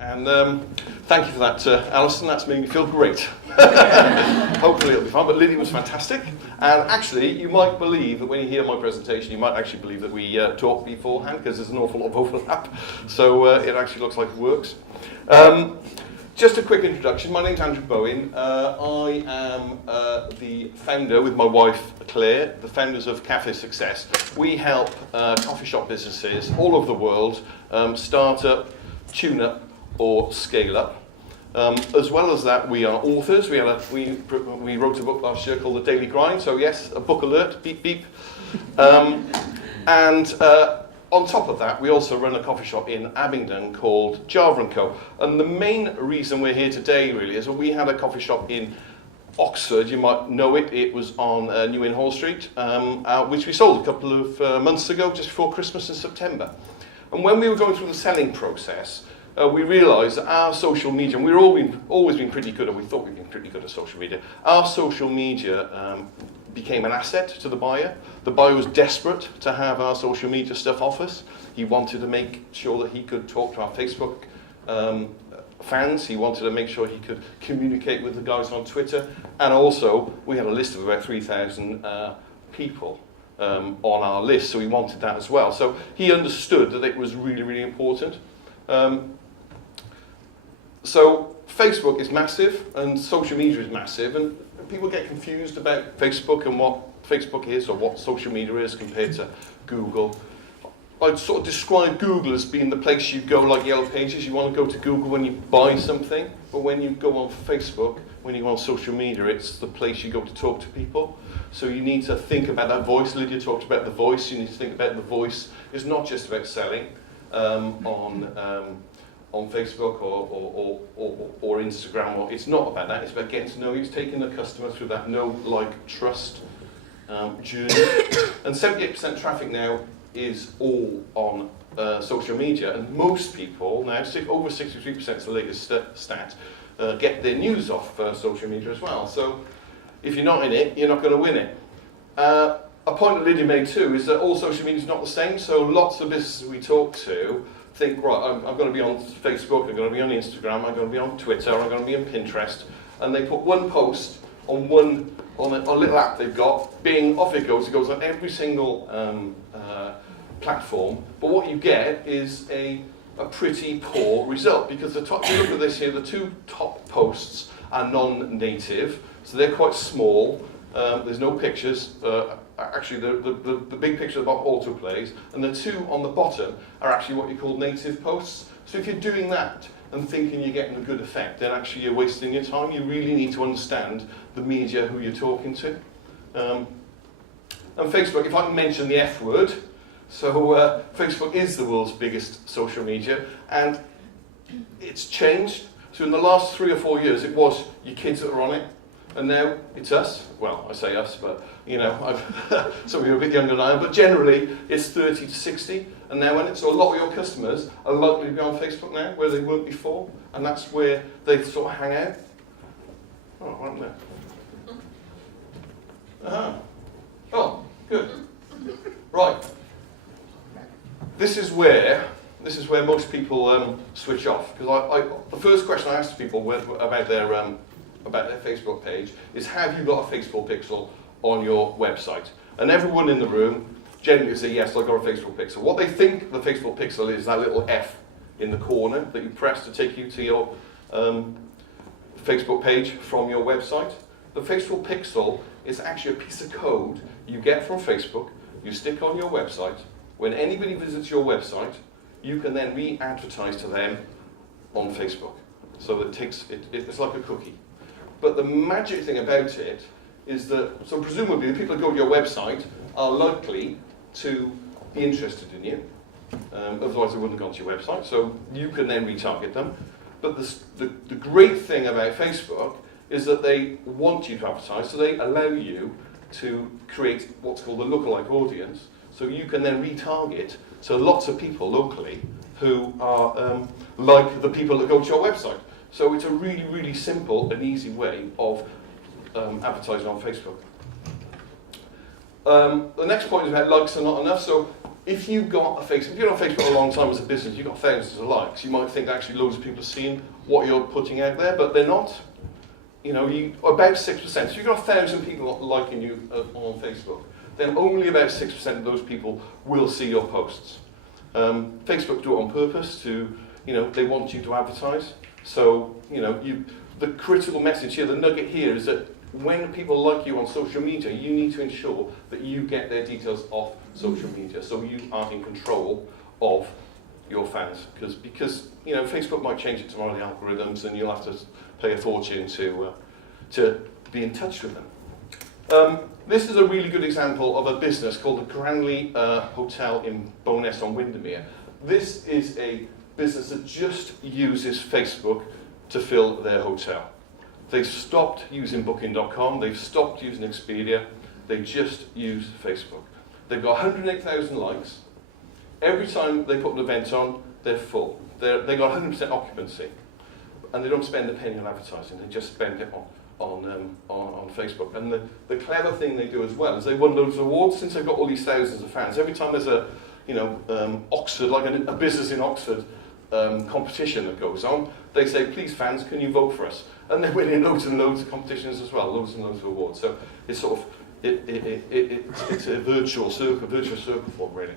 And thank you for that, Alison. That's made me feel great. Hopefully it'll be fun. But Lydia was fantastic. And actually, you might believe that when you hear my presentation, you might actually believe that we talked beforehand, because there's an awful lot of overlap. So it actually looks like it works. Just a quick introduction. My name's Andrew Bowen. I am the founder, with my wife Claire, the founders of Cafe Success. We help coffee shop businesses all over the world start up, tune up, or scale up. As well as that, we are authors. We wrote a book last year called The Daily Grind. So yes, a book alert, beep beep. On top of that, we also run a coffee shop in Abingdon called Java & Co. And the main reason we're here today, really, is that we had a coffee shop in Oxford. You might know it. It was on New Inn Hall Street, which we sold a couple of months ago, just before Christmas in September. And when we were going through the selling process, we realised that our social media, and we've always been pretty good, or we thought we'd been pretty good at social media, our social media became an asset to the buyer. The buyer was desperate to have our social media stuff off us. He wanted to make sure that he could talk to our Facebook fans. He wanted to make sure he could communicate with the guys on Twitter. And also, we had a list of about 3,000 people on our list, so he wanted that as well. So he understood that it was really, really important. So Facebook is massive, and social media is massive, and people get confused about Facebook and what Facebook is or what social media is compared to Google. I'd sort of describe Google as being the place you go like Yellow Pages. You want to go to Google when you buy something, but when you go on Facebook, when you go on social media, it's the place you go to talk to people. So you need to think about that voice. Lydia talked about the voice. You need to think about the voice. It's not just about selling on Facebook or Instagram. It's not about that. It's about getting to know you. It's taking the customer through that know, like, trust journey. And 78% traffic now is all on social media. And most people now, over 63% is the latest stat, get their news off social media as well. So if you're not in it, you're not going to win it. A point that Lydia made too is that all social media is not the same. So lots of businesses we talk to think, right, I'm going to be on Facebook, I'm going to be on Instagram, I'm going to be on Twitter, I'm going to be on Pinterest, and they put one post on a little app they've got, off it goes on every single platform, but what you get is a pretty poor result, because if you look at this here, the two top posts are non-native, so they're quite small, there's no pictures. Actually, the big picture at the bottom autoplays, and the two on the bottom are actually what you call native posts. So if you're doing that and thinking you're getting a good effect, then actually you're wasting your time. You really need to understand the media who you're talking to. And Facebook, if I can mention the F word, so Facebook is the world's biggest social media, and it's changed. So in the last 3 or 4 years, it was your kids that were on it. And now it's us. Well, I say us, but you know, some of you are a bit younger than I am. But generally, it's 30 to 60. And now, so a lot of your customers are likely to be on Facebook now, where they weren't before, and that's where they sort of hang out. Oh, right there. Oh, good. Right. This is where most people switch off, because the first question I asked people about their Facebook page is, have you got a Facebook pixel on your website? And everyone in the room generally say, yes, I've got a Facebook pixel. What they think the Facebook pixel is that little F in the corner that you press to take you to your Facebook page from your website. The Facebook pixel is actually a piece of code you get from Facebook, you stick on your website. When anybody visits your website, you can then re-advertise to them on Facebook. So it's like a cookie. But the magic thing about it is that, so presumably the people that go to your website are likely to be interested in you. Otherwise they wouldn't have gone to your website. So you can then retarget them. But the great thing about Facebook is that they want you to advertise, so they allow you to create what's called a lookalike audience. So you can then retarget to lots of people locally who are like the people that go to your website. So it's a really, really simple and easy way of advertising on Facebook. The next point is about likes are not enough. So if you've got a Facebook, if you're on Facebook a long time as a business, you've got thousands of likes, you might think actually loads of people are seeing what you're putting out there, but they're not. You know, about 6%. So you've got 1,000 people liking you on Facebook, then only about 6% of those people will see your posts. Facebook do it on purpose to, you know, they want you to advertise. So, you know, the critical message here, the nugget here is that when people like you on social media, you need to ensure that you get their details off social media, so you are in control of your fans. Because you know, Facebook might change it tomorrow, the algorithms, and you'll have to pay a fortune to be in touch with them. This is a really good example of a business called the Granley Hotel in Bowness on Windermere. This is a business that just uses Facebook to fill their hotel. They've stopped using Booking.com, they've stopped using Expedia, they just use Facebook. They've got 108,000 likes. Every time they put an event on, they're full. They've got 100% occupancy. And they don't spend a penny on advertising, they just spend it on Facebook. And the clever thing they do as well is they won loads of awards since they've got all these thousands of fans. Every time there's a, you know, Oxford, like a business in Oxford competition that goes on, they say, please fans, can you vote for us? And they're winning loads and loads of competitions as well, loads and loads of awards. So it's sort of, it's a virtuous circle for them, really.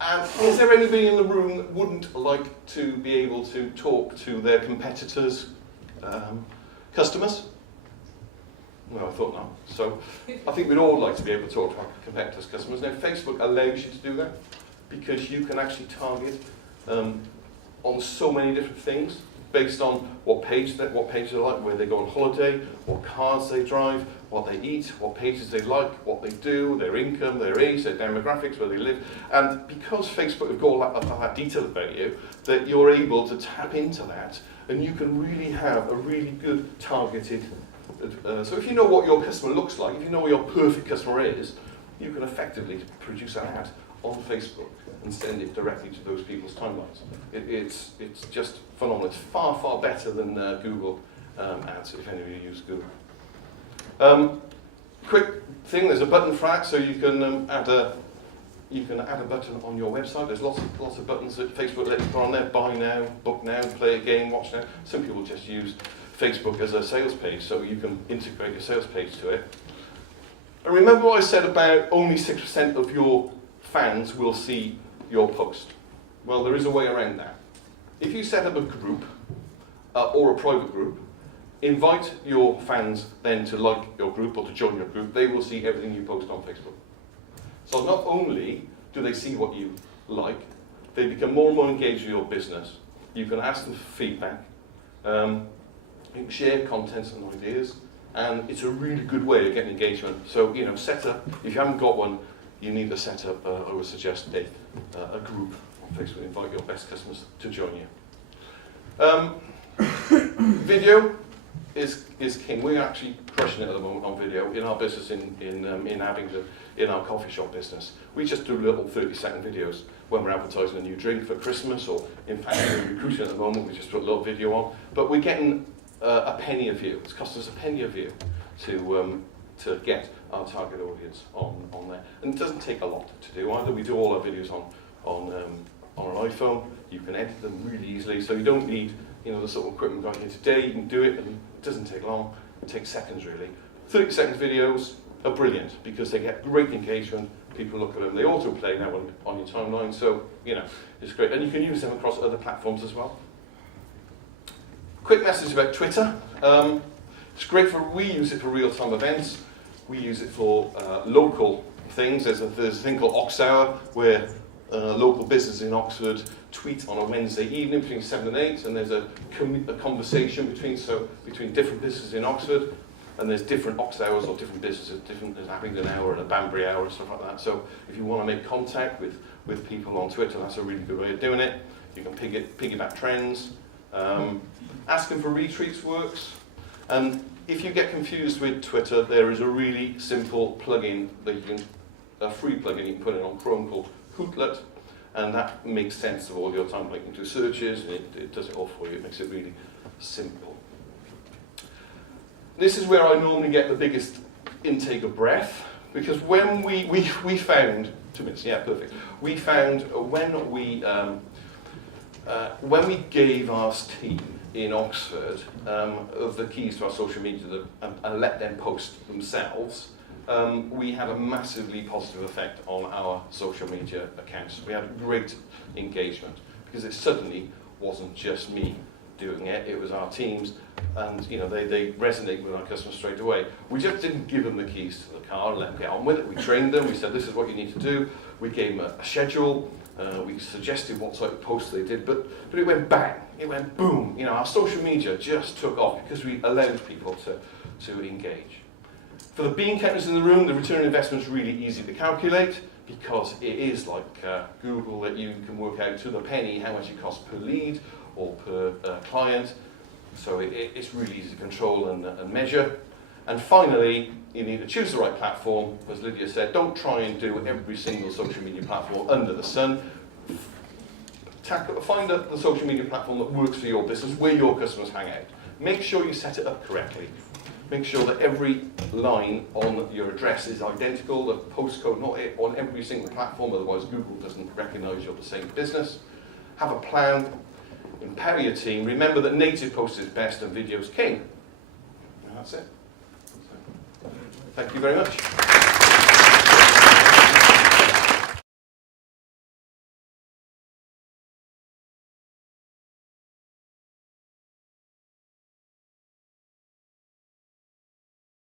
And is there anybody in the room that wouldn't like to be able to talk to their competitors' customers? No, I thought not. So I think we'd all like to be able to talk to our competitors' customers. Now, Facebook allows you to do that because you can actually target on so many different things based on what page they like, where they go on holiday, what cars they drive, what they eat, what pages they like, what they do, their income, their age, their demographics, where they live. And because Facebook have got all that detail about you, that you're able to tap into that, and you can really have a really good targeted. So if you know what your customer looks like, if you know what your perfect customer is, you can effectively produce an ad on Facebook and send it directly to those people's timelines. It's just phenomenal. It's far, far better than Google ads, if any of you use Google. Quick thing, there's a button for that, so you can add a button on your website. There's lots of buttons that Facebook lets you put on there. Buy now, book now, play a game, watch now. Some people just use Facebook as a sales page, so you can integrate your sales page to it. And remember what I said about only 6% of your fans will see your post. Well, there is a way around that. If you set up a group or a private group, invite your fans then to like your group or to join your group. They will see everything you post on Facebook. So not only do they see what you like, they become more and more engaged with your business. You can ask them for feedback. You can share contents and ideas, and it's a really good way of getting engagement. So, you know, set up, if you haven't got one, you need to set up, I would suggest, a group on Facebook. Invite your best customers to join you. Video is king. We're actually crushing it at the moment on video in our business in Abingdon, in our coffee shop business. We just do little 30-second videos when we're advertising a new drink for Christmas, or in fact we're recruiting at the moment, we just put a little video on. But we're getting a penny a view. It's cost us a penny a view to get our target audience on there. And it doesn't take a lot to do either. We do all our videos on an iPhone. You can edit them really easily, so you don't need, you know, the sort of equipment we've got here today. You can do it, and it doesn't take long. It takes seconds, really. 30-second videos are brilliant because they get great engagement. People look at them. They autoplay now on your timeline, so, you know, it's great. And you can use them across other platforms as well. Quick message about Twitter. It's great we use it for real-time events. We use it for local things. There's a thing called Ox Hour, where local businesses in Oxford tweet on a Wednesday evening between 7 and 8, and there's a conversation between different businesses in Oxford, and there's different Ox Hours or different businesses, there's Abingdon Hour and a Banbury Hour and stuff like that. So if you want to make contact with people on Twitter, that's a really good way of doing it. You can piggyback trends. Asking for retweets works. And if you get confused with Twitter, there is a really simple plugin that a free plugin you can put in on Chrome called Hootlet, and that makes sense of all your time linking to searches, and it does it all for you. It makes it really simple. This is where I normally get the biggest intake of breath, Because when we found, 2 minutes, yeah, perfect. We found when we gave our team in Oxford of the keys to our social media and let them post themselves, we had a massively positive effect on our social media accounts. We had great engagement because it suddenly wasn't just me doing it, it was our teams, and you know, they resonate with our customers straight away. We just didn't give them the keys to the car and let them get on with it. We trained them, we said this is what you need to do, we gave them a schedule, we suggested what type of posts they did, but it went bang, it went boom. You know, our social media just took off because we allowed people to engage. For the bean counters in the room, the return on investment is really easy to calculate because it is like Google, that you can work out to the penny how much it costs per lead or per client. So it's really easy to control and measure. And finally, you need to choose the right platform. As Lydia said, don't try and do every single social media platform under the sun. Find the social media platform that works for your business, where your customers hang out. Make sure you set it up correctly. Make sure that every line on your address is identical, the postcode not on every single platform, otherwise Google doesn't recognize you're the same business. Have a plan, empower your team. Remember that native post is best and video is king. And that's it. Thank you very much.